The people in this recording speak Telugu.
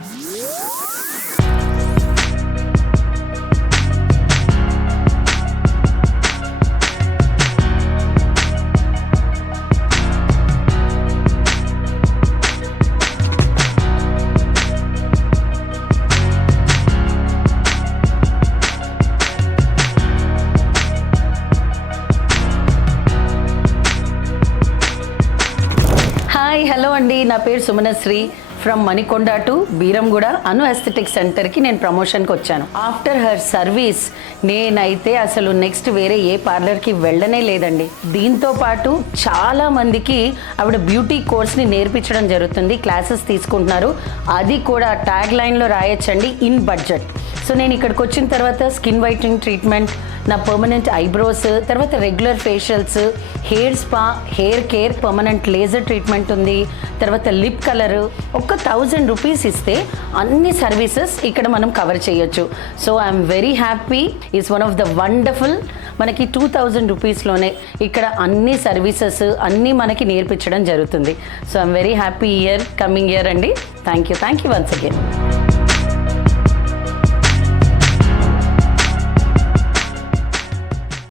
హలో అండి, నా పేరు Sumanasri. From Manikonda to Beeramguda Anu aesthetic సెంటర్కి నేను ప్రమోషన్కి వచ్చాను. ఆఫ్టర్ హర్ సర్వీస్ నేనైతే అసలు నెక్స్ట్ వేరే ఏ పార్లర్కి వెళ్ళనే లేదండి. దీంతో పాటు చాలా మందికి ఆవిడ బ్యూటీ కోర్స్ని నేర్పించడం జరుగుతుంది, క్లాసెస్ తీసుకుంటున్నారు. అది కూడా ట్యాగ్ లైన్లో రాయొచ్చండి, ఇన్ బడ్జెట్. సో నేను ఇక్కడికి వచ్చిన తర్వాత స్కిన్ వైటనింగ్ ట్రీట్మెంట్, నా పర్మనెంట్ ఐబ్రోస్, తర్వాత regular facials, hair spa, hair care, permanent laser treatment ఉంది, తర్వాత లిప్ కలర్. ఒక 1000 రూపీస్ ఇస్తే అన్ని సర్వీసెస్ ఇక్కడ మనం కవర్ చేయొచ్చు. So I'm very happy. Is one of the wonderful. మనకి 2000 రూపీస్లోనే ఇక్కడ అన్ని సర్వీసెస్ అన్నీ మనకి నేర్పించడం జరుగుతుంది. So I'm very happy year coming year అండి. Thank you once again.